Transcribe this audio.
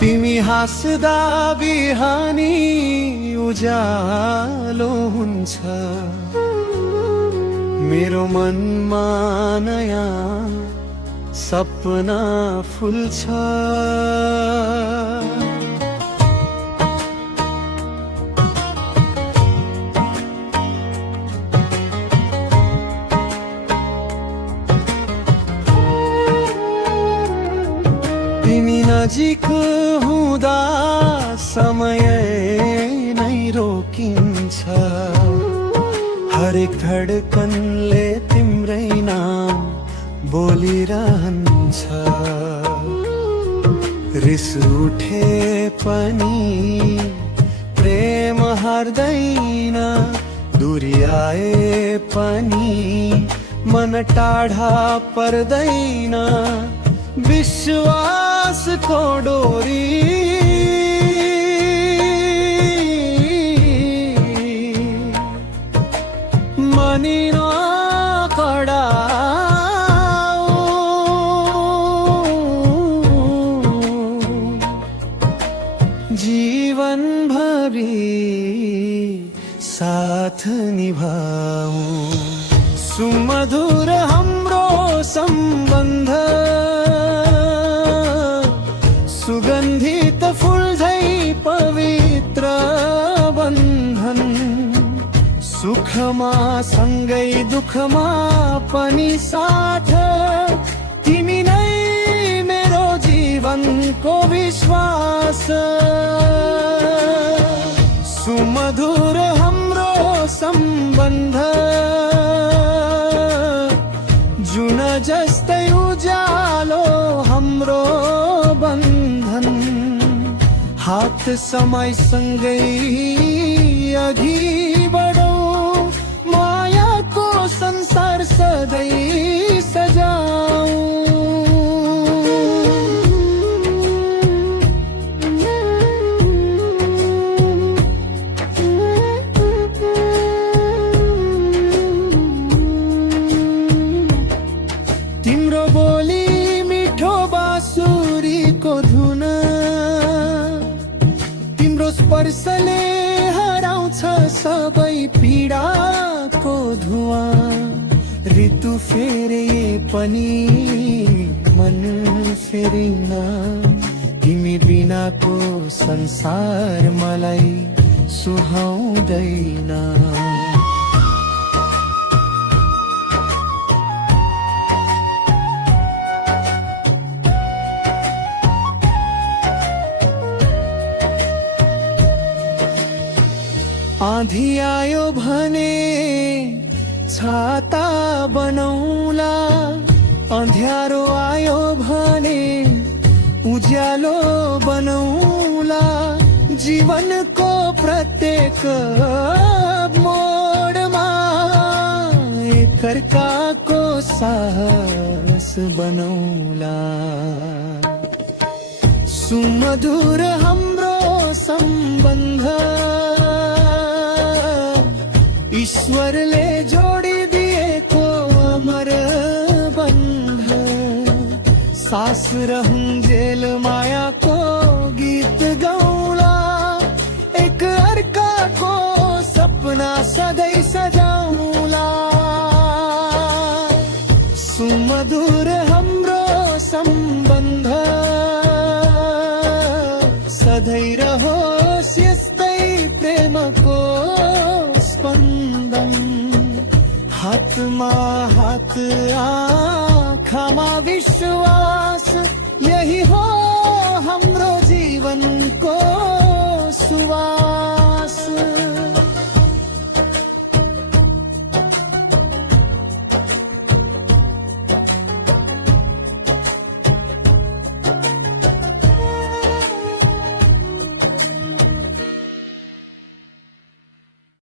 तिमी हाँस्दा बिहानी उज्यालो हुन्छ, मेरो मनमा नयाँ सपना फुल्छ। तिमी नजिक हुँदा समय नै रोकिन्छ, हरेक धडकनले तिम्रै नाम बोलिरहन्छ। रिस उठे पनि प्रेम हार्दैन, दूरी आए पनि मन टाढा पर्दैन। विश्वासको डोरी मनिन कडा, जीवन भरि साथ निभाऊ। सुमधुर हाम्रो सम्बन्ध, सुगन्धित फूल झै पवित्र बन्धन। सुखमा सँगै दुःखमा पनि साथ, तिमी नै मेरो जीवनको विश्वास। सुमधुर हाम्रो सम्बन्ध, जुन जस्तै उज्यालो हाम्रो बन्धन। हात समयसँगै अघि बढौँ, मायाको संसार सधैँ सजाऊ। तिम्रो बोली मिठो बाँसुरीको धुन, तिम्रो स्पर्शले हराउँछ सबै पीडाको धुवाँ। ऋतु फेरे पनि मन फेरिन, तिमी बिनाको संसार मलाई सुहाउँदैन। आँधी आयो भने छाता बनौला, अँध्यारो आयो भने उज्यालो बनौला। जीवनको प्रत्येक मोडमा एकअर्काको साहस बनौला। सुमधुर हाम्रो सम्बन्ध, ईश्वरले जोडिदिएको अमर बन्ध। सास रहन्जेल मायाको गीत गाउँला, एक अर्काको सपना सधैँ सजाउँला। सुमधुर हाम्रो सम्बन्ध, सधैँ रहोस् यस्तै प्रेमको स्पन्दन। हातमा हात, आँखामा विश्वास।